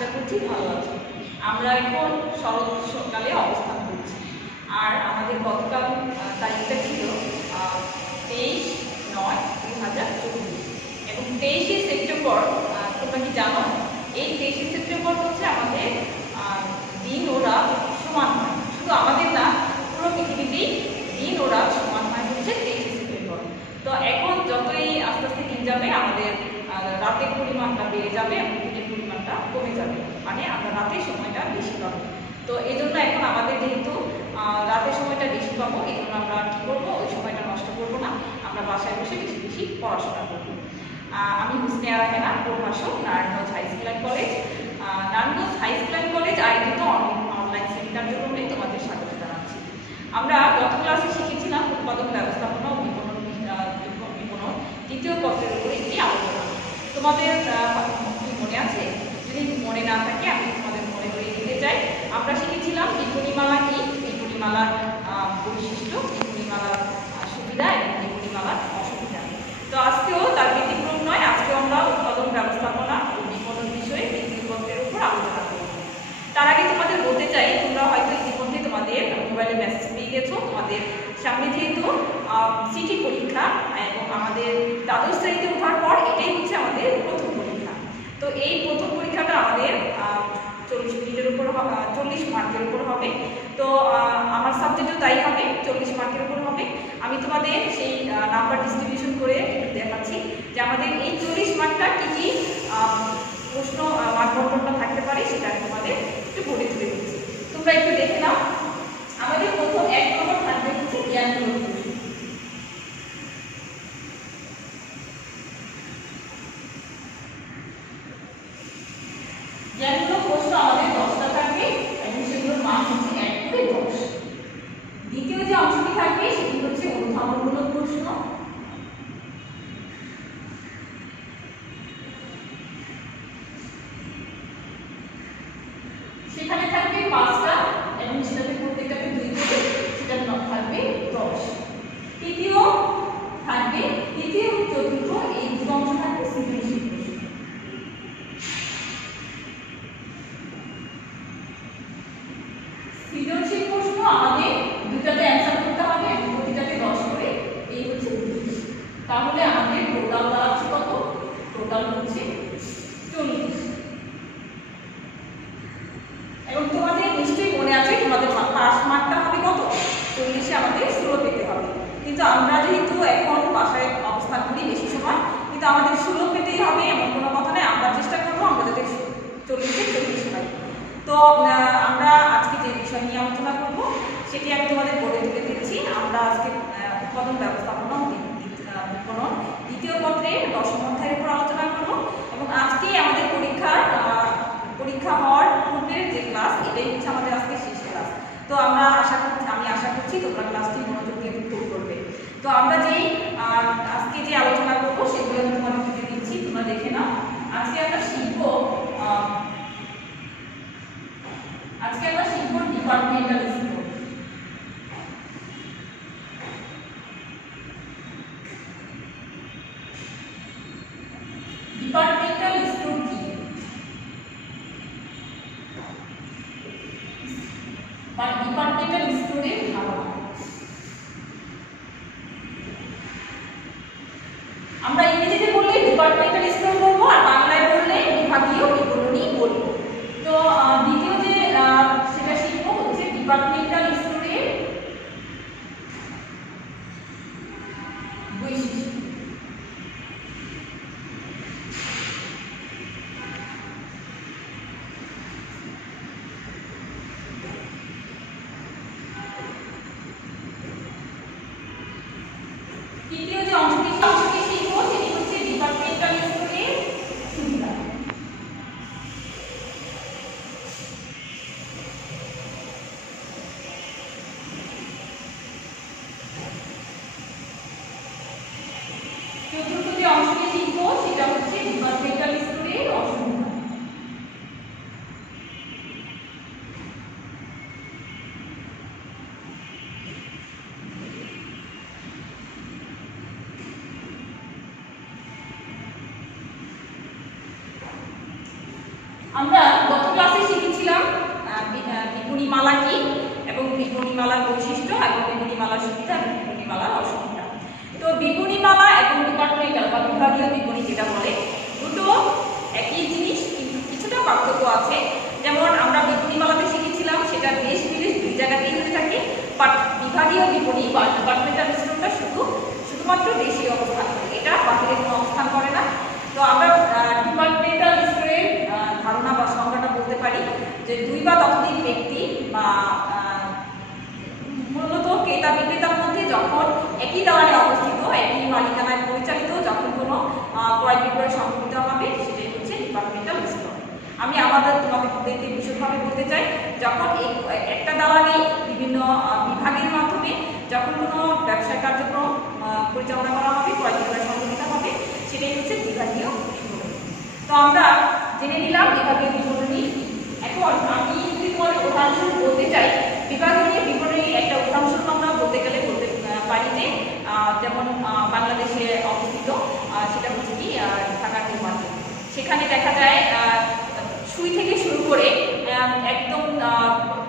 আশা করছি ভালো আছো। আমরা এখন শরৎকালে অবস্থান করছি, আর আমাদের গতকাল তারিখটা ছিল 23/9/2024 এবং 23শে সেপ্টেম্বর। তোমরা কি জানো এই 23শে সেপ্টেম্বর হচ্ছে আমাদের দিন ও রাত সমান হয়। শুধু আমাদের না, পুরো পৃথিবীতেই দিন ও রাত সমান হয় হচ্ছে 23শে সেপ্টেম্বর। তো এখন যতই আস্তে আস্তে দিন যাবে আমাদের রাতের পরিমাণটা বেড়ে যাবে এবং দিনের পরিমাণটা কমে যাবে, মানে আমরা রাতের সময়টা বেশি পাবো। তো এই জন্য এখন আমাদের যেহেতু রাতের সময়টা বেশি পাবো, এই জন্য আমরা কী করবো, ওই সময়টা নষ্ট করবো না, আমরা বাসায় বসে বেশি বেশি পড়াশোনা করবো। আমি হুসনে আরা হেনা, প্রভাষক, Narayanganj high school and college. Narayanganj high school and college আয়োজিত অনলাইন শ্রেণী কার্যক্রমে তোমাদের স্বাগত জানাচ্ছি। আমরা গত ক্লাসে শিখেছিলাম উৎপাদন ব্যবস্থাপনা ও বিপণন দ্বিতীয় পত্রের উপরে একটি আলোচনা। তোমাদের কি মনে আছে? যদি মনে না থাকে আমি তোমাদের মনে করিয়ে দিতে চাই। আমরা শিখেছিলাম বিপণীমালা কি, বিপণীমালার বৈশিষ্ট্য, বিপণীমালার সুবিধা এবং বিপণীমালার অসুবিধা। তো আজকেও তার ব্যতিক্রম নয়, আজকেও আমরা উৎপাদন ব্যবস্থাপনা ও বিপণন বিষয়ে দ্বিতীয় পত্রের উপর আলোচনা করব। তার আগে তোমাদের বলতে চাই, তোমরা হয়তো ইতিমধ্যে তোমাদের মোবাইলে মেসেজ পেয়ে গেছো। তোমাদের সামনে যেহেতু সিটি পরীক্ষা এবং আমাদের দ্বাদশ শ্রেণীতে ওঠার পর এটাই হচ্ছে আমাদের প্রথম পরীক্ষা। তো এই প্রথম পরীক্ষাটা আমাদের 40 মিনিটের উপর 40 মার্কের উপর হবে। তো আমার সাবজেক্টও তাই হবে, 40 মার্কের উপর হবে। আমি তোমাদের সেই নাম্বার ডিস্ট্রিবিউশন করে একটু দেখাচ্ছি যে আমাদের এই 40 মার্কটা কী কী প্রশ্ন মার্ক বন্টনটা থাকতে পারে, সেটা আমি তোমাদের একটু বলে তুলে দিচ্ছি। তোমরা একটু দেখে নাও। আমাদের প্রথম 1 নম্বর থাকবে হচ্ছে জ্ঞানমূলক প্রশ্ন। জ্ঞানমূলক প্রশ্ন আমাদের 10টা থাকবে এবং সেগুলোর মান হচ্ছে 1 করে 10। দ্বিতীয় যে অংশটি থাকবে সেটি হচ্ছে অনুধাবনমূলক প্রশ্ন। সেখানে থাকবে 5টা এবং সেটাতে প্রত্যেকটাতে 2 করে, সেটার মান থাকবে 10। তৃতীয় চতুর্থ এই দুটো অংশ থাকবে সৃজনশীল প্রশ্ন। সৃজনশীল প্রশ্ন আমাদের দুটাতে অ্যান্সার করতে হবে এবং প্রতিটাতে 10 করে, এই হচ্ছে 20। তাহলে আমাদের টোটাল দাঁড়াচ্ছে কত? টোটাল হচ্ছে 40। এবং তোমাদের নিশ্চয়ই মনে আছে তোমাদের পাস মার্কটা হবে কত? 40-এ আমাদের 16 পেতে হবে। কিন্তু আমরা যেহেতু এখন বাসায় অবস্থান করি বেশি সময়, কিন্তু আমাদের 16 পেতেই হবে এমন কোনো কথা নেই। আমরা চেষ্টা করবো আমরা যাতে 40-এ 40 পাই। তো আমরা আজকে যে বিষয় নিয়ে আলোচনা করবো সেটি আমি তোমাদের বলে তুলে দিচ্ছি। আমরা আজকে উৎপাদন ব্যবস্থাপনা ও বিপণন দ্বিতীয় পত্রের 10ম অধ্যায়ের উপর আলোচনা করবো এবং আজকেই আমাদের পরীক্ষা হওয়ার পূর্বের যে ক্লাস, এটাই হচ্ছে আমাদের আজকে শেষ ক্লাস। তো আমি আশা করছি তোমরা ক্লাসটি মনোযোগ দিয়ে উপভোগ করবে। তো আমরা যেই আজকে যে আলোচনা করবো সেগুলো আমি তোমাদের তুলে দিচ্ছি, তোমরা দেখে নাও। আজকে আমরা শিখবো ডিপার্টমেন্টাল স্টোর। ডিপার্টমেন্টাল স্টোর কি বা ডিপার্টমেন্টাল স্টোরের ধারণা। আমরা ইংরেজিতে বললে ডিপার্টমেন্টাল স্টোর বলবো আর বাংলায় বললে বিভাগীয় বিপণনী বলবো। তো দ্বিতীয় যে সেটা শিখবো হচ্ছে ডিপার্টমেন্টাল স্টোরের বৈশিষ্ট্য। তৃতীয় যে অংশটি শিখবো সেটি হচ্ছে ডিপার্টমেন্টাল স্টোরের সুবিধা। চতুর্থ যে অংশটি শিখবো সেটা হচ্ছে ডিপার্টমেন্টাল স্টোরের অসুবিধা। আমরা বিপণীমালা কি এবং বিপণীমালার বৈশিষ্ট্য এবং বিপণীমালার সুবিধা এবং বিপণীমালার অসুবিধা। তো বিপণীমালা এবং ডিপার্টমেন্টাল বা বিভাগীয় বিপণী যেটা বলে, দুটো একই জিনিস কিন্তু কিছুটা পার্থক্য আছে। যেমন আমরা বিপণীমালাতে শিখেছিলাম সেটা দেশ বিদেশ দুই জায়গাতেই হয়ে থাকে, বাট বিভাগীয় বিপণী বা ডিপার্টমেন্টাল স্টোরটা শুধুমাত্র দেশীয় অবস্থান করে, এটা বাহিরে কোনো অবস্থান করে না। তো আমরা ডিপার্টমেন্টাল স্টোরের ধারণা বা সংজ্ঞাটা বলতে পারি যে দুই বা ততোধিক ব্যক্তি বা মূলত ক্রেতা বিক্রেতার মধ্যে যখন একই দেওয়ালে অবস্থিত, একই মালিকানায় পরিচালিত যখন কোনো ক্রয় বিক্রয় সংঘটিত হবে, সেটাই হচ্ছে ডিপার্টমেন্টাল স্টোর। আমি তোমাদেরকে বিশদভাবে বলতে চাই, যখন একটা দালানে বিভিন্ন বিভাগের মাধ্যমে যখন কোনো ব্যবসায় কার্যক্রম পরিচালনা করা হবে, ক্রয় বিক্রয় সংঘটিত হবে, সেটাই হচ্ছে বিভাগীয় বিপণী। তো আমরা জেনে নিলাম বিভাগীয় বিপণী। এখন আমি যদি তোমাদের উদাহরণ বলতে চাই, বিভাগীয় বিপণীর একটা উদাহরণ আমরা বলতে গেলে বলতে পারি যে যেমন বাংলাদেশে অবস্থিত, সেটা হচ্ছে কি ঢাকা নিউ মার্কেট। সেখানে দেখা যায় সুই থেকে শুরু করে একদম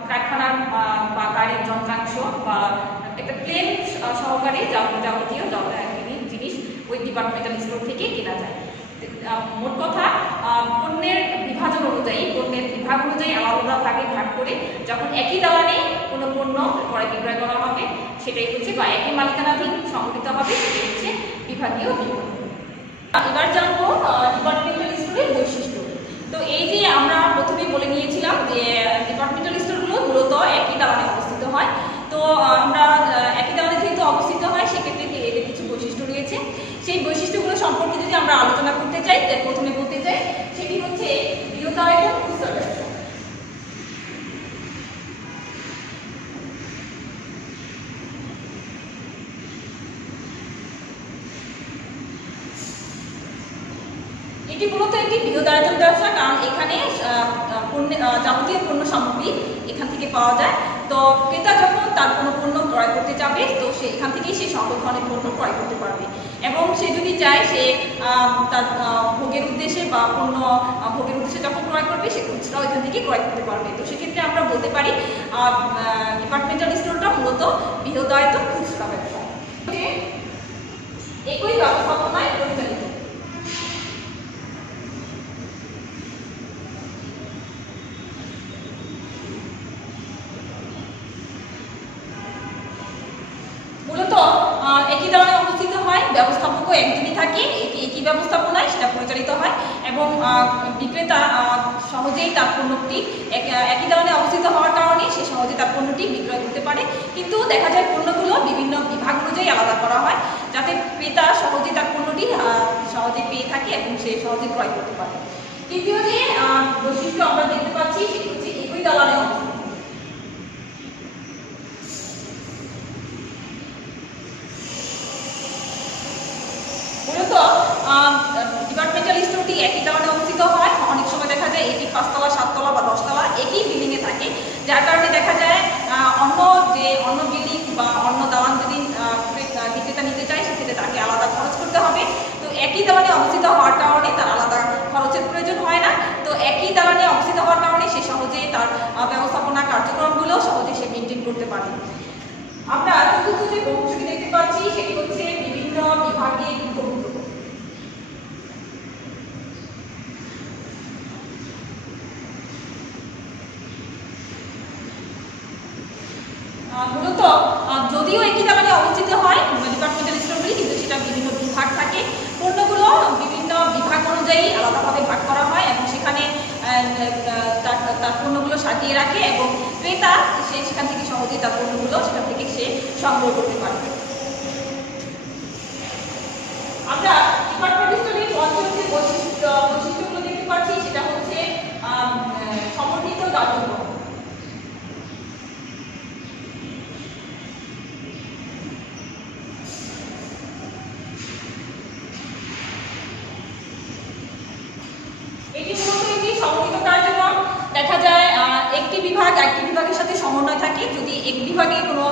কারখানার বা গাড়ির যন্ত্রাংশ বা একটা প্লেন সহকারে যাবতীয় জিনিস ওই ডিপার্টমেন্টাল স্টোর থেকে কেনা যায়। মোট কথা, পণ্যের বিভাজন অনুযায়ী, পণ্যের বিভাগ অনুযায়ী আলাদা ভাগে ভাগ করে যখন একই দালানে কোনো পণ্য ক্রয় বিক্রয় করা হবে, সেটাই হচ্ছে বা একই মালিকানাধীন সংগঠিত হবে, সেটাই হচ্ছে বিভাগীয় বিপণী। এবার জানবো ডিপার্টমেন্টাল স্টোরের বৈশিষ্ট্য। তো এই যে আমরা প্রথমেই বলে নিয়েছিলাম যে ডিপার্টমেন্টাল স্টোরগুলো মূলত একই দালানে অবস্থিত হয়। তো আমরা একই দালানে যেহেতু অবস্থিত হয়, সেক্ষেত্রে এদের কিছু বৈশিষ্ট্য রয়েছে। সেই বৈশিষ্ট্যগুলো সম্পর্কে যদি আমরা আলোচনা করতে চাই, প্রথমে বলতে চাই সেটি হচ্ছে বৃহদায়তন খুচরা ব্যবসা। এটি মূলত একটি বৃহদায়তন ব্যবসা, কারণ এখানে যাবতীয় পণ্য সামগ্রী এখান থেকে পাওয়া যায়। তো ক্রেতা যখন তার কোনো পণ্য ক্রয় করতে যাবে, তো সে এখান থেকেই সে সকল ধরনের পণ্য ক্রয় করতে পারবে, এবং সে যদি চায় সে তার ভোগের উদ্দেশ্যে বা পণ্য ভোগের উদ্দেশ্যে যখন ক্রয় করবে, সে খুচরাও এখান থেকে ক্রয় করতে পারবে। তো সেক্ষেত্রে আমরা বলতে পারি ডিপার্টমেন্টাল স্টোরটা মূলত বৃহদায়তন খুচরা ব্যবসা। একই ব্যবস্থাপনায় পরিচালিত। মূলত একই দালানে অবস্থিত হয়, ব্যবস্থাপকও একজনই থাকে, একই ব্যবস্থাপনায় সেটা পরিচালিত হয়, এবং বিক্রেতা সহজেই তার পণ্যটি একই দালানে অবস্থিত হওয়ার কারণে সে সহজে তার পণ্যটি বিক্রয় করতে পারে। কিন্তু দেখা যায় পণ্যগুলো বিভিন্ন বিভাগ অনুযায়ী আলাদা করা হয়, যাতে ক্রেতা সহজেই তার পণ্যটি সহজে পেয়ে থাকে এবং সে সহজে ক্রয় করতে পারে। তৃতীয় যে বৈশিষ্ট্য আমরা দেখতে পাচ্ছি, সেটি হচ্ছে একই দালানে অবস্থিত। মূলত ডিপার্টমেন্টাল স্টোরটি একই দালানে অবস্থিত হয়। অনেক সময় দেখা যায় এটি 5 তলা, 7 তলা বা 10 তলা একই বিল্ডিংয়ে থাকে, যার কারণে দেখা যায় অন্য বিল্ডিং বা অন্য দালান যদি বিক্রেতা নিতে চায়, সেক্ষেত্রে তাকে আলাদা খরচ করতে হবে। তো একই দালানে অবস্থিত হওয়ার কারণে তার আলাদা খরচের প্রয়োজন হয় না। তো একই দালানে অবস্থিত হওয়ার কারণে সে সহজেই তার ব্যবস্থাপনা কার্যক্রমগুলো সহজে সে মেনটেন করতে পারে। আমরা চতুর্থ যে বৈশিষ্ট্যটি দেখতে পাচ্ছি, সেটি হচ্ছে বিভিন্ন বিভাগে বিভক্ত। মূলত যদিও একই দালানে অবস্থিত হয় ডিপার্টমেন্টাল স্টোরগুলি, কিন্তু সেটা বিভিন্ন বিভাগ থাকে। পণ্যগুলো বিভিন্ন বিভাগ অনুযায়ী আলাদাভাবে ভাগ করা হয় এবং সেখানে তার পণ্যগুলো সাজিয়ে রাখে, এবং ক্রেতা সে সেখান থেকে সহজেই তার পণ্যগুলো সেখান থেকে সে সংগ্রহ করতে পারবে। আমরা ডিপার্টমেন্টাল স্টোরের পঞ্চম যে বৈশিষ্ট্যগুলো দেখতে পাচ্ছি, সেটা হচ্ছে সমন্বিত কার্যক্রম। এটি মূলত একটি সমন্বিত কার্যক্রম। দেখা যায় একটি বিভাগের সাথে সমন্বয় থাকে। যদি এক বিভাগে কোনো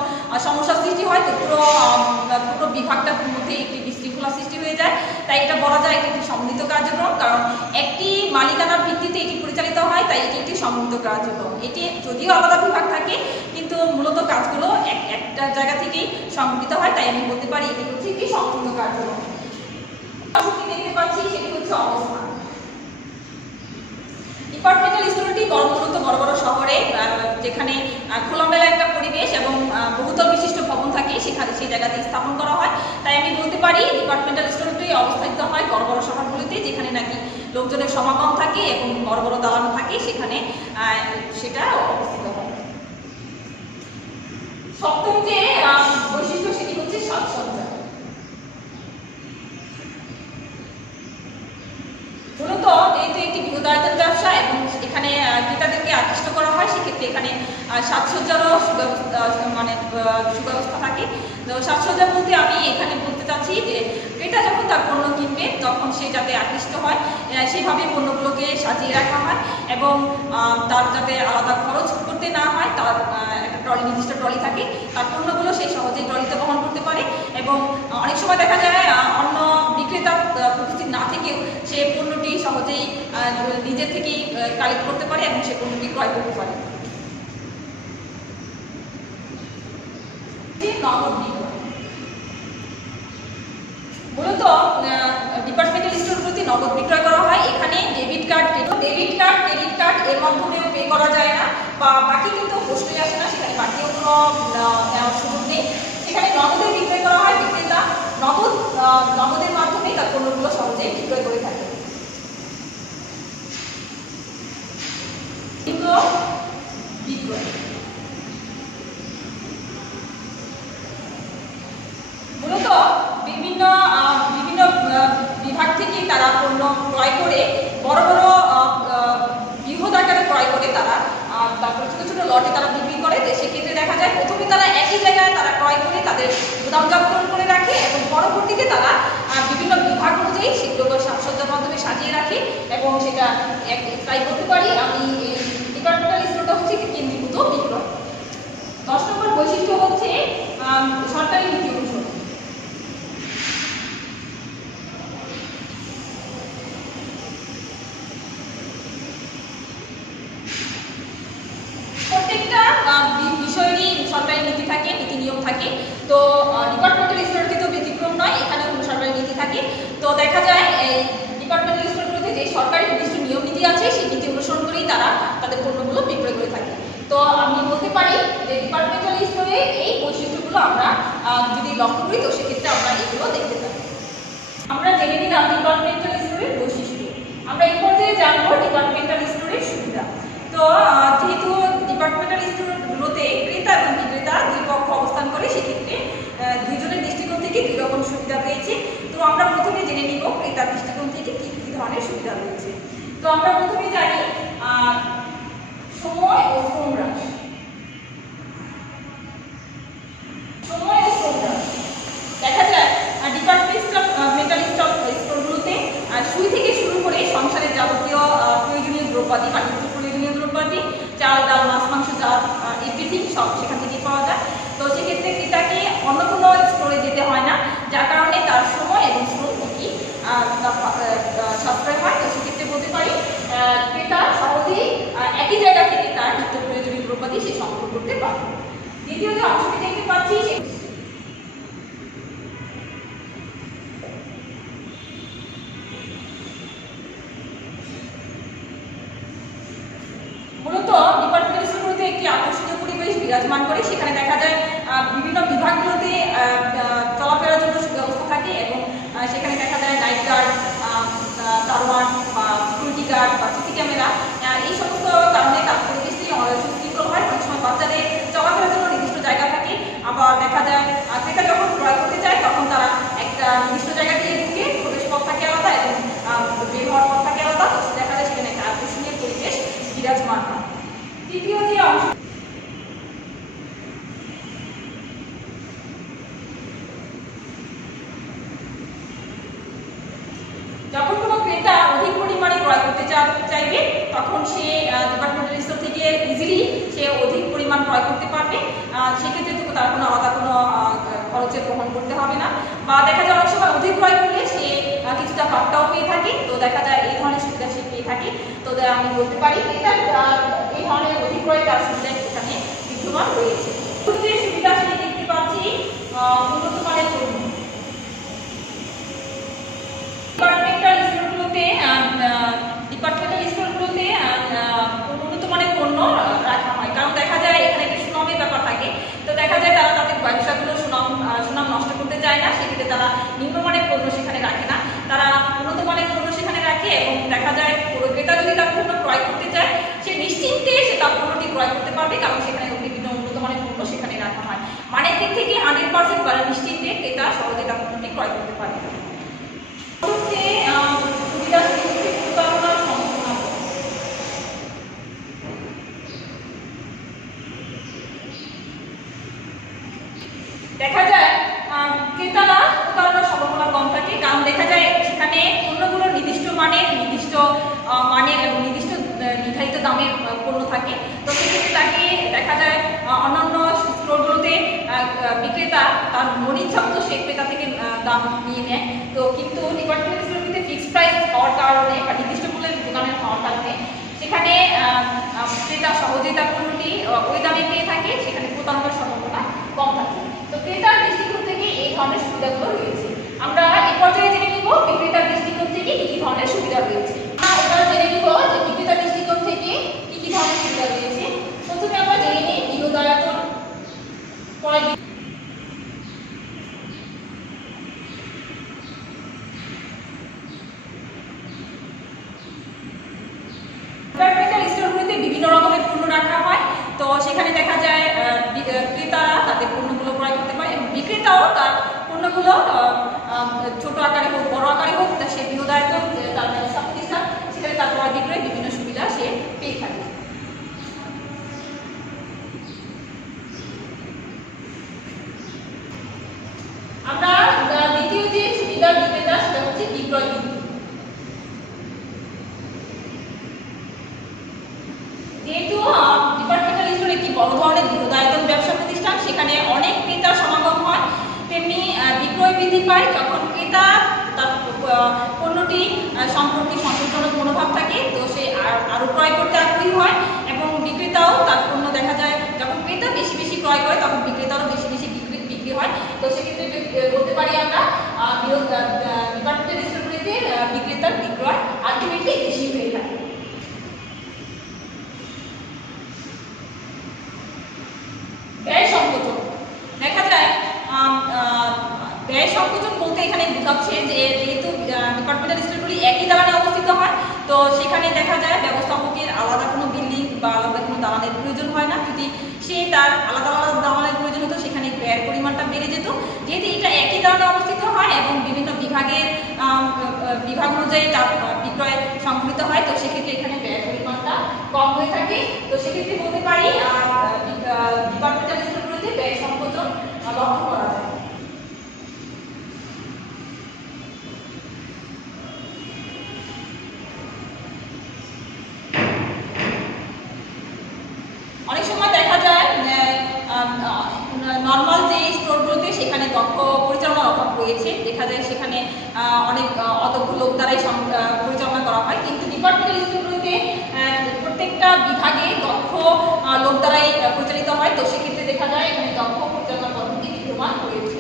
সমস্যা সৃষ্টি হয়, তো পুরো বিভাগটার মধ্যে একটি বিশৃঙ্খলা সৃষ্টি হয়ে যায়। তাই এটা বলা যায় একটি সমন্বিত কার্যক্রম, কারণ একটি মালিকানার ভিত্তিতে এটি পরিচালিত হয়, তাই এটি একটি সমন্বিত করার জন্য। এটি যদিও আলাদা বিভাগ থাকে কিন্তু মূলত কাজগুলো একটা জায়গা থেকেই সংগঠিত হয়, তাই আমি বলতে পারি এটি হচ্ছে একটি সমন্বিত কার্যক্রম। দেখতে পাচ্ছি সেটি হচ্ছে অবস্থান। ডিপার্টমেন্টাল স্টোরটি মূলত বড় বড় শহরে যেখানে খোলামেলা একটা পরিবেশ এবং বহুতল বিশিষ্ট ভবন থাকে সেখানে সেই জায়গাতে স্থাপন করা হয়, তাই আমি বলতে পারি ডিপার্টমেন্টাল স্টোরটি অবস্থিত হয় বড় বড় শহরগুলিতে যেখানে নাকি লোকজনের সমাগম থাকে এবং বড় বড় দালান থাকে, সেখানে সেটা অবস্থিত হয়। সপ্তম যে বৈশিষ্ট্য সেটি হচ্ছে সাজসজ্জা। মূলত যেহেতু একটি বৃহদায়তন ব্যবসা এবং এখানে ক্রেতাদেরকে আকৃষ্ট করা হয়, সেক্ষেত্রে এখানে সাজসজ্জারও সুব্যবস্থা থাকে। তো সাজসজ্জা বলতে আমি এখানে বলতে চাচ্ছি যে ক্রেতা যখন তার পণ্য কিনবে তখন সে যাতে আকৃষ্ট হয় সেভাবে পণ্যগুলোকে সাজিয়ে রাখা হয় এবং তার যাতে আলাদা খরচ করতে না হয়, তার একটা নির্দিষ্ট ট্রলি থাকে, তার পণ্যগুলো সে সহজেই ট্রলিতে বহন করতে পারে এবং অনেক সময় দেখা যায় অন্য বিক্রেতা উপস্থিত না থেকেও সে পণ্যটি সহজেই নিজের থেকেই কালেক্ট করতে পারে এবং সে পণ্যটি ক্রয় করতে পারে। মূলত ডিপার্টমেন্টাল স্টোরগুলোতে নগদ বিক্রয় করা হয়। এখানে ডেবিট কার্ড, ক্রেডিট কার্ড এর মাধ্যমে পে করা যায় না বা বাকি কিন্তু প্রশ্নই আসে না, সেখানে বাকিও কোনো নেওয়ার সুযোগ নেই। সেখানে নগদে বিক্রয় করা হয়, বিক্রেতা নগদের মাধ্যমে তার পণ্যগুলো সহজেই বিক্রয় করে থাকে। মূলত বিভিন্ন বিভাগ থেকে তারা পণ্য ক্রয় করে বড় বড় বৃহৎ আকারে ক্রয় করে তারা তারপর ছোটো ছোটো লটে তারা বিক্রি করে। সেক্ষেত্রে দেখা যায় প্রথমে তারা একই জায়গায় তারা ক্রয় করে তাদের গুদামজাতকরণ করে রাখে এবং পরবর্তীতে তারা বিভিন্ন বিভাগ অনুযায়ী সেগুলো সাজসজ্জার মাধ্যমে সাজিয়ে রাখে এবং সেটা তাই বলতে পারি আমি এই ডিপার্টমেন্টাল স্টোরটা হচ্ছে কেন্দ্রীভূত বিক্রয়। 10 নম্বর বৈশিষ্ট্য হচ্ছে সরকারি নীতি অনুসরণ। প্রত্যেকটা বিষয়েরই সরকারি নীতি থাকে, নীতি নিয়ম থাকে। তো ডিপার্টমেন্টাল স্টোরটি তো ব্যতিক্রম নয়, এখানেও সরকারি নীতি থাকে। তো দেখা যায় এই ডিপার্টমেন্টাল স্টোরগুলোতে যে সরকারি নির্দিষ্ট নিয়ম নীতি আছে সেই নীতি অনুসরণ করেই তারা তাদের পণ্যগুলো বিক্রয় করে থাকে। তো আমি বলতে পারি যে ডিপার্টমেন্টাল স্টোরে এই বৈশিষ্ট্যগুলো আমরা যদি লক্ষ্য করি তো সেক্ষেত্রে আমরা এগুলো দেখতে পাই। আমরা জেনে নিলাম ডিপার্টমেন্টাল স্টোরের বৈশিষ্ট্য। আমরা এই পর্যায়ে জানবো ডিপার্টমেন্টাল স্টোরের সুবিধা। তো যেহেতু ডিপার্টমেন্টাল স্টোরগুলোতে ক্রেতা এবং বিক্রেতা দুই পক্ষ অবস্থান করে, সেক্ষেত্রে দুইজনের দৃষ্টিকোণ থেকে দুই রকম সুবিধা রয়েছে। তো আমরা প্রথমে জেনে নিব ক্রেতার দৃষ্টিকোণ থেকে কী কী ধরনের সুবিধা রয়েছে। তো আমরা প্রথমে জানি সময় ও শ্রম হ্রাস। সময় ও শ্রম হ্রাস দেখা যায় ডিপার্টমেন্টাল স্টোরগুলোতে সুই থেকে শুরু করে সংসারের যাবতীয় প্রয়োজনীয় দ্রব্যাদি বা নিত্য প্রয়োজনীয় দ্রব্যাদি, চাল ডাল মাছ মাংস যা এভরিথিং সব সেখান থেকেই পাওয়া যায়। তো সেক্ষেত্রে ক্রেতাকে অন্য কোনো স্টোরে যেতে হয় না, যার কারণে তার সময় এবং শ্রম দুটি সাশ্রয় হয়। তো সেক্ষেত্রে বলতে পারি ক্রেতা সহজেই একই জায়গা থেকে তার নিত্য প্রয়োজনীয় দ্রব্যাদি সে সংগ্রহ করতে পারে। দ্বিতীয় যে অংশটি দেখতে পাচ্ছি মূলত ডিপার্টমেন্টাল স্টোরগুলোতে একটি আকর্ষণীয় পরিবেশ বিরাজমান করে। সেখানে দেখা যায় বিভিন্ন বিভাগগুলোতে চলাফেরার জন্য সুব্যবস্থা থাকে এবং সেখানে দেখা যায় নাইট গার্ড, দারোয়ান বা সিকিউরিটি গার্ড বা সিসি ক্যামেরা, এই সমস্ত কারণে তার পরিবেশটি সুশৃঙ্খল হয়। অনেক সময় বাচ্চাদের চলাফেরার জন্য নির্দিষ্ট জায়গা থাকে। আবার দেখা যায় ক্রেতা যখন ক্রয় করতে যায় তখন তারা একটা নির্দিষ্ট জায়গা দিয়ে ঢুকে, প্রবেশ পথ থাকে আলাদা এবং বের হওয়ার পথ থাকে আলাদা। দেখা যায় সেখানে একটা আকর্ষণীয় পরিবেশ বিরাজমান হয়। তৃতীয় যে অংশ যখন কোনো ক্রেতা অধিক পরিমাণে ক্রয় করতে চাইবে তখন সে ডিপার্টমেন্টাল স্টোর থেকে ইজিলি সে অধিক পরিমাণ ক্রয় করতে পারবে। সেক্ষেত্রে তো তার কোনো আলাদা কোনো খরচের গ্রহণ করতে হবে না। বা দেখা যায় অনেক সময় অধিক ক্রয় করলে সে কিছুটা বার্তাও পেয়ে থাকি। তো দেখা যায় এই ধরনের সুবিধা সে পেয়ে থাকি। তো আমি বলতে পারি এটা এই ধরনের অধিক্রয় তার সুবিধা এখানে বিদ্যমান রয়েছে। সুবিধা আসলে দেখতে পাচ্ছি উন্নত মানের পণ্য। ডিপার্টমেন্টাল স্টোরগুলোতে উন্নত মানের পণ্য রাখা হয়, কারণ দেখা যায় এখানে একটা সুনামের ব্যাপার থাকে। তো দেখা যায় তারা তাদের ব্যবসাগুলো সুনাম নষ্ট করতে চায় না, সেক্ষেত্রে তারা নিম্নমানের পণ্য সেখানে রাখে না, তারা উন্নত মানের পণ্য সেখানে রাখে। এবং দেখা যায় ক্রেতা যদি তার পণ্য ক্রয় করতে চায় সে নিশ্চিন্তে সে তার পণ্যটি ক্রয় করতে পারবে, কারণ সেখানে বিভিন্ন উন্নত মানের পণ্য সেখানে রাখা হয়। মানের দিক থেকে 100% নিশ্চিন্তে ক্রেতা সহজে তার পণ্যটি ক্রয় করতে পারবে। দেখা যায় ক্রেতারা প্রতারণার সম্ভাবনা কম থাকে, কারণ দেখা যায় সেখানে পণ্যগুলো নির্দিষ্ট মানের এবং নির্দিষ্ট নির্ধারিত দামের পণ্য থাকে। তো সেক্ষেত্রে তাকে দেখা যায় অন্যান্য স্টোরগুলোতে বিক্রেতা তার মনিচ্ছা মতো সে ক্রেতা থেকে দাম নিয়ে নেয়। তো কিন্তু ডিপার্টমেন্টাল স্টোরগুলিতে ফিক্সড প্রাইস হওয়ার কারণে বা নির্দিষ্ট মূল্যের দোকানে হওয়ার কারণে সেখানে ক্রেতা সহজেই তার পণ্যটি ওই দামে পেয়ে থাকে, সেখানে প্রতারণার সম্ভাবনা কম থাকে। তো ক্রেতার দৃষ্টিকোণ থেকে এই ধরনের সুবিধাগুলো রয়েছে। আমরা এই পর্যায়ে জেনে নিব বিক্রেতার দৃষ্টিকোণ থেকে কি কি ধরনের সুবিধা রয়েছে। এবার জেনে নিব যে বিক্রেতার দৃষ্টিকোণ থেকে কি কি ধরনের সুবিধা রয়েছে। প্রথমে আমরা জেনে নিই বৃহদায়তন ক্রয়। ডিপার্টমেন্টাল স্টোরগুলিতে বিভিন্ন রকমের পণ্য রাখা হয়। তো সেখানে দেখা যায় ক্রেতারা তাদের পণ্যগুলো ক্রয় করতে পারে এবং বিক্রেতাও তার পণ্যগুলো ছোট আকারে হোক বড় আকারে হোক সে বৃহদায়তন তার ব্যবসা প্রতিষ্ঠান সেখানে তার ক্রয় বিক্রয় বিভিন্ন সুবিধা সে পেয়ে থাকে। আমরা দ্বিতীয় যে সুবিধা বিক্রেতা সেটা হচ্ছে বিক্রয় বৃদ্ধি। যেহেতু ডিপার্টমেন্টাল স্টোর একটি বড় ধরনের বৃহদায়তন ব্যবসা প্রতিষ্ঠান, সেখানে অনেক ক্রেতার সমাগম হয়, তেমনি বিক্রয় বৃদ্ধি পায় যখন ক্রেতা তার পণ্যটি সম্পর্কে সন্তোষজনক মনোভাব থাকে। তো সে আরও ক্রয় করতে আগ্রহী হয় এবং বিক্রেতাও তার পণ্য দেখা যায় যখন ক্রেতা বেশি বেশি ক্রয় করে তখন বিক্রেতারও বেশি বেশি বিক্রি হয়। তো সেক্ষেত্রে বলতে পারি আমরা ডিপার্টমেন্টাল স্টোরগুলিতে বিক্রেতার বিক্রয় আলটিমেটলি বেশি হয়ে থাকে। ব্যয় সংকোচন। দেখা যায় ব্যয় সংকোচন বলতে এখানে বোঝাচ্ছে যে যেহেতু ডিপার্টমেন্টাল স্টোরগুলি একই দালানে অবস্থিত হয়, তো সেখানে দেখা যায় ব্যবস্থাপকের আলাদা কোনো বিল্ডিং বা আলাদা কোনো দালানের প্রয়োজন হয় না। যদি সে তার আলাদা আলাদা দালানের প্রয়োজন হতো সেখানে ব্যয়ের পরিমাণটা বেড়ে যেত। যেহেতু এটা একই দালানে অবস্থিত হয় এবং বিভিন্ন বিভাগ অনুযায়ী তার বিক্রয় সংঘটিত হয়, তো সেক্ষেত্রে এখানে ব্যয়ের পরিমাণটা কম হয়ে থাকে। তো সেক্ষেত্রে বলতে পারি ডিপার্টমেন্টাল স্টোরগুলিতে ব্যয় সংকোচন লক্ষ্য করা যায়। অনেক সময় দেখা যায় নর্মাল যে স্টোরগুলোতে সেখানে দক্ষ পরিচালনার অভাব রয়েছে, দেখা যায় সেখানে অনেক অদক্ষ লোক দ্বারাই পরিচালনা করা হয়। কিন্তু ডিপার্টমেন্টাল স্টোরগুলোতে প্রত্যেকটা বিভাগে দক্ষ লোক দ্বারাই পরিচালিত হয়। তো সেক্ষেত্রে দেখা যায় এখানে দক্ষ পরিচালনা পদ্ধতি বিদ্যমান রয়েছে।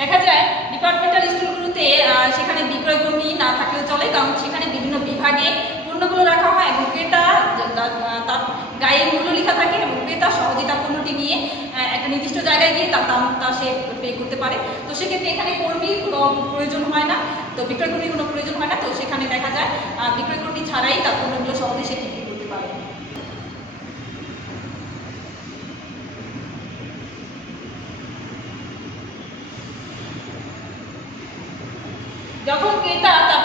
দেখা যায় ডিপার্টমেন্টাল স্টোরগুলোতে সেখানে বিক্রয় কর্মী না থাকলেও চলে, কারণ সেখানে বিভিন্ন বিভাগে পণ্যগুলো রাখা হয় এবং ক্রেতা তার গায়ে মূল্য লেখা থাকে এবং ক্রেতা সহজে তার পণ্যটি নিয়ে একটা নির্দিষ্ট জায়গায় গিয়ে তার দামটা সে পে করতে পারে। তো সেক্ষেত্রে এখানে কর্মীর কোনো প্রয়োজন হয় না, তো বিক্রয় কর্মীর কোনো প্রয়োজন হয় না। তো সেখানে দেখা যায় বিক্রয় কর্মী ছাড়াই তার পণ্যগুলো সহজে সে বিক্রি করতে পারে। যখন ক্রেতা তার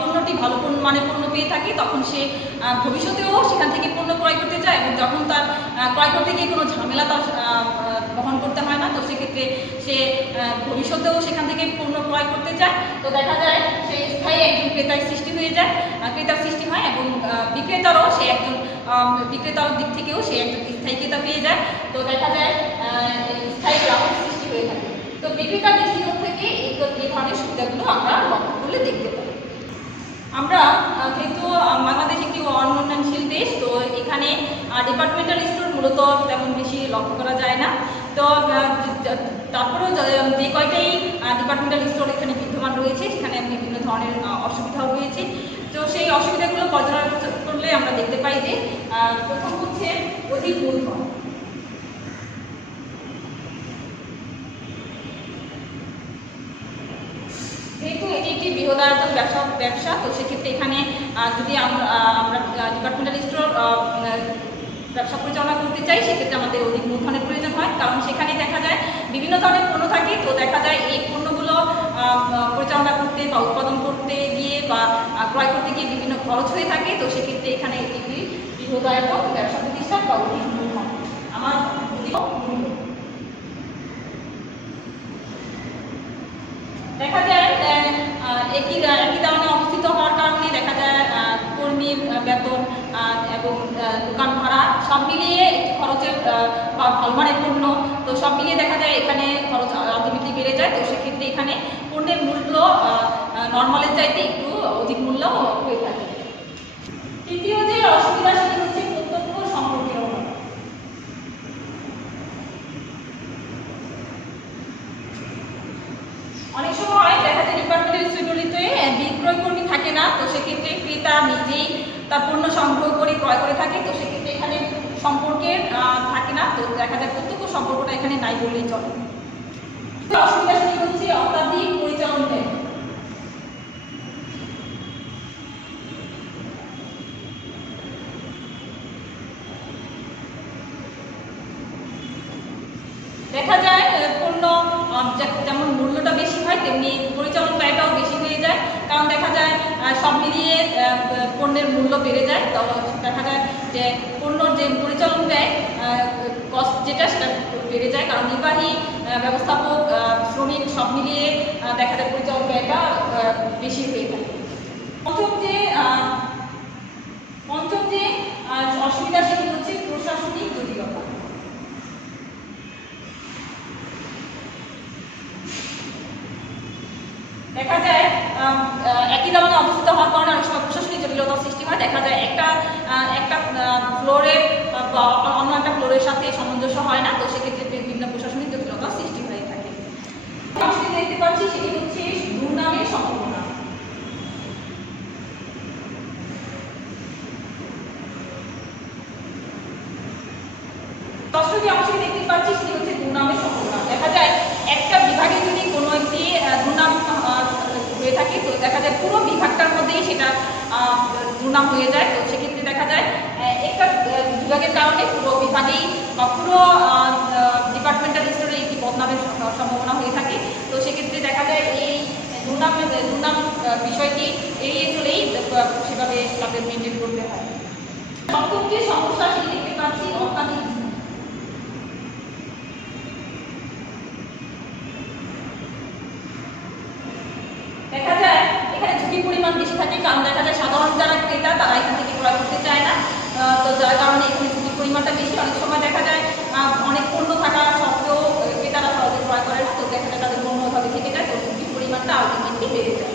পণ্যটি ভালো মানের পণ্য পেয়ে থাকে তখন সে ভবিষ্যতেও সেখান থেকে পণ্য ক্রয় করতে চায় এবং যখন তার ক্রয় করতে গিয়ে কোনো ঝামেলা তার বহন করতে হয় না, তো সেক্ষেত্রে সেক্ষেত্রে সে ভবিষ্যতেও সেখান থেকে পণ্য ক্রয় করতে চায়, তো দেখা যায় সে স্থায়ী একজন ক্রেতার সৃষ্টি হয়ে যায়, ক্রেতার সৃষ্টি হয়, এবং বিক্রেতারও সে একজন বিক্রেতার দিক থেকেও সে একজন স্থায়ী ক্রেতা পেয়ে যায়, তো দেখা যায় স্থায়ী গ্রাহকের সৃষ্টি হয়ে থাকে। তো বিক্রেতার দৃষ্টিকোণ থেকে এই ধরনের সুবিধাগুলো আমরা লক্ষ্য করলে দেখতে পাই। আমরা যেহেতু বাংলাদেশ একটি উন্নয়নশীল দেশ, তো এখানে ডিপার্টমেন্টাল স্টোর মূলত তেমন বেশি লক্ষ্য করা যায় না, তো তারপরেও যে কয়টাই ডিপার্টমেন্টাল স্টোর এখানে বিদ্যমান রয়েছে সেখানে বিভিন্ন ধরনের অসুবিধাও রয়েছে। তো সেই অসুবিধাগুলো পর্যালোচনা করলে আমরা দেখতে পাই যে প্রথম হচ্ছে অধিক মূলধন। যেহেতু এটি একটি বৃহদায়তন ব্যবসা, তো সেক্ষেত্রে এখানে যদি আমরা ডিপার্টমেন্টাল স্টোর ব্যবসা পরিচালনা করতে চাই, সেক্ষেত্রে আমাদের অধিক মূলধনের প্রয়োজন হয়, কারণ সেখানে দেখা যায় বিভিন্ন ধরনের পণ্য থাকে, তো দেখা যায় এই পণ্যগুলো পরিচালনা করতে বা উৎপাদন করতে গিয়ে বা ক্রয় করতে গিয়ে বিভিন্ন খরচ হয়ে থাকে, তো সেক্ষেত্রে এখানে এটি একটি বৃহদায়তন ব্যবসা প্রতিষ্ঠান বা অধিক মূলধন আমার দেখা যায়। একই দামে অবস্থিত হওয়ার কারণে দেখা যায় কর্মীর বেতন এবং দোকান ভাড়া সব মিলিয়ে একটি খরচের বা ভালমানের পণ্য, তো সব মিলিয়ে দেখা যায় এখানে খরচ আলটিমেটলি বেড়ে যায়, তো সেক্ষেত্রে এখানে পণ্যের মূল্য নর্মালের চাইতে একটু অধিক মূল্য হয়ে থাকে। তৃতীয় যে অসুবিধা সেটি হচ্ছে প্রত্যক্ষ সম্পর্কের অভাব। অনেক সময় দেখা যায় ডিপার্টমেন্টাল স্টোরগুলিতে বিক্রয় কর্মী থাকে না, তো সেক্ষেত্রে ক্রেতা নিজেই তার পণ্য সংগ্রহ করে ক্রয় করে থাকে, তো সেক্ষেত্রে এখানে সম্পর্কের থাকে না, তো দেখা যায় প্রত্যক্ষ সম্পর্কটা এখানে নাই বললেই চলে। অসুবিধা সেটি হচ্ছে অত্যাধিক পরিচালন ব্যয়। দেখা যায় পণ্য যেমন মূল্যটা বেশি হয়, তেমনি পরিচালন ব্যয়টাও বেশি হয়ে যায়, কারণ দেখা যায় সব মিলিয়ে পণ্যের মূল্য বেড়ে যায়, তো দেখা যায় যে পণ্যর যে পরিচালন ব্যয় কস্ট যেটা সেটা বেড়ে যায়, কারণ নির্বাহী ব্যবস্থাপক শ্রমিক সব মিলিয়ে দেখা যায় পরিচালন ব্যয়টা বেশি হয়ে থাকে। পঞ্চম যে অসুবিধা সেটি হচ্ছে প্রশাসনিক জটিলতা। দেখা যায় একই দামে অবস্থিত হওয়ার কারণে অনেক সময় প্রশাসনিক জটিলতার সৃষ্টি হয়, দেখা যায় একটা ফ্লোরের বা অন্য একটা ফ্লোরের সাথে সামঞ্জস্য হয় না, তো সেক্ষেত্রে বিভিন্ন প্রশাসনিক জটিলতার সৃষ্টি হয়ে থাকে। দেখতে পাচ্ছি সেটি হচ্ছে দুর্নামের সম্ভাবনা। ষষ্ঠ যে অংশটি দেখতে পাচ্ছি সেটি হচ্ছে দুর্নামের সম্ভাবনা। দেখা যায় একটা বিভাগে যদি কোনো একটি দুর্নাম হয়ে থাকে, তো দেখা যায় পুরো বিভাগটার মধ্যেই সেটা দুর্নাম হয়ে যায়, তো সেক্ষেত্রে দেখা যায় একটা বিভাগের কারণে পুরো বিভাগেই বা পুরো ডিপার্টমেন্টাল স্টোরে একটি বদনামের সম্ভাবনা হয়ে থাকে, তো সেক্ষেত্রে দেখা যায় এই দুর্নাম বিষয়টি এড়িয়ে চলেই সেভাবে তাদের মেনটেন করতে হয়। সপ্তম যে সমস্যা সেটি দেখতে পাচ্ছি অত্যাধিক। দেখা যায় এখানে ঝুঁকির পরিমাণ বেশি থাকে, কারণ দেখা যায় সাধারণ যারা ক্রেতা তারা এখান থেকে ক্রয় করতে চায় না, তো যার কারণে এখানে ঝুঁকির পরিমাণটা বেশি। অনেক সময় দেখা যায় অনেক পণ্য থাকা সত্ত্বেও ক্রেতারা সহজে ক্রয় করে না, তো দেখা যায় তাদের পণ্য ওভাবে থেকে যায়, তো ঝুঁকির পরিমাণটা আলটিমেটলি বেড়ে যায়।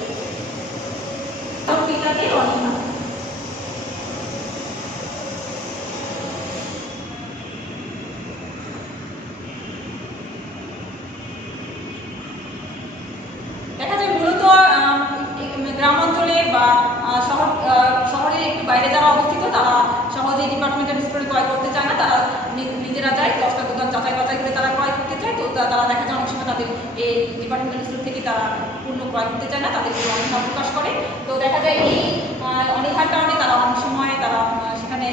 ক্রেতাদের অনীহা। দেখা যায় মূলত গ্রাম অঞ্চলে বা শহরের একটু বাইরে যারা অবস্থিত তারা সহজে ডিপার্টমেন্টাল স্টোরে ক্রয় করতে চায় না, তারা নিজেরা যায় 10টা দোকান যাচাই বাছাই করে তারা ক্রয় করতে চায়, তো তারা দেখা যায় অনেক সময় তাদের এই ডিপার্টমেন্টাল স্টোর থেকে তারা পণ্য ক্রয় করতে চায় না, তাদের অনীহা প্রকাশ করে, তো দেখা যায় এই অনীহার কারণে তারা অনেক সময় তারা সেখানে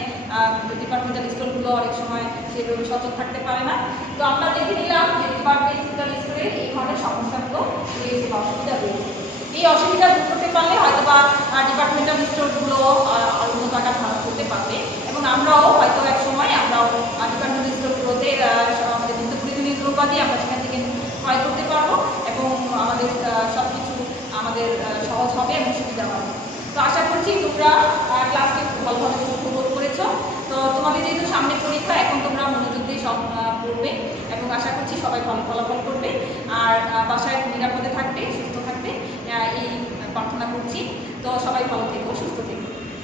ডিপার্টমেন্টাল স্টোরগুলো অনেক সময় সেভাবে সচল থাকতে পারে না। তো আমরা দেখে নিলাম যে ডিপার্টমেন্টাল স্টোরের এই ধরনের সমস্যাগুলো রয়েছে বা অসুবিধা রয়েছে। এই অসুবিধা দূর করতে পারলে হয়তো বা ডিপার্টমেন্টাল স্টোরগুলো উন্নত আকার ধারণ করতে পারবে, এবং আমরাও হয়তো এক সময় আমরাও ডিপার্টমেন্টাল স্টোরগুলোতে আমাদের নিত্য প্রয়োজনীয় দ্রব্যাদি আমরা সেখান থেকে সামনে পরীক্ষা, এখন তোমরা মনোযোগ দিয়ে সব পড়বে এবং আশা করছি সবাই ভালো ফলাফল করবে। আর বাসায় নিরাপদে থাকবে, সুস্থ থাকবে এই প্রার্থনা করছি। তো সবাই ভালো থেকো, সুস্থ থেকো।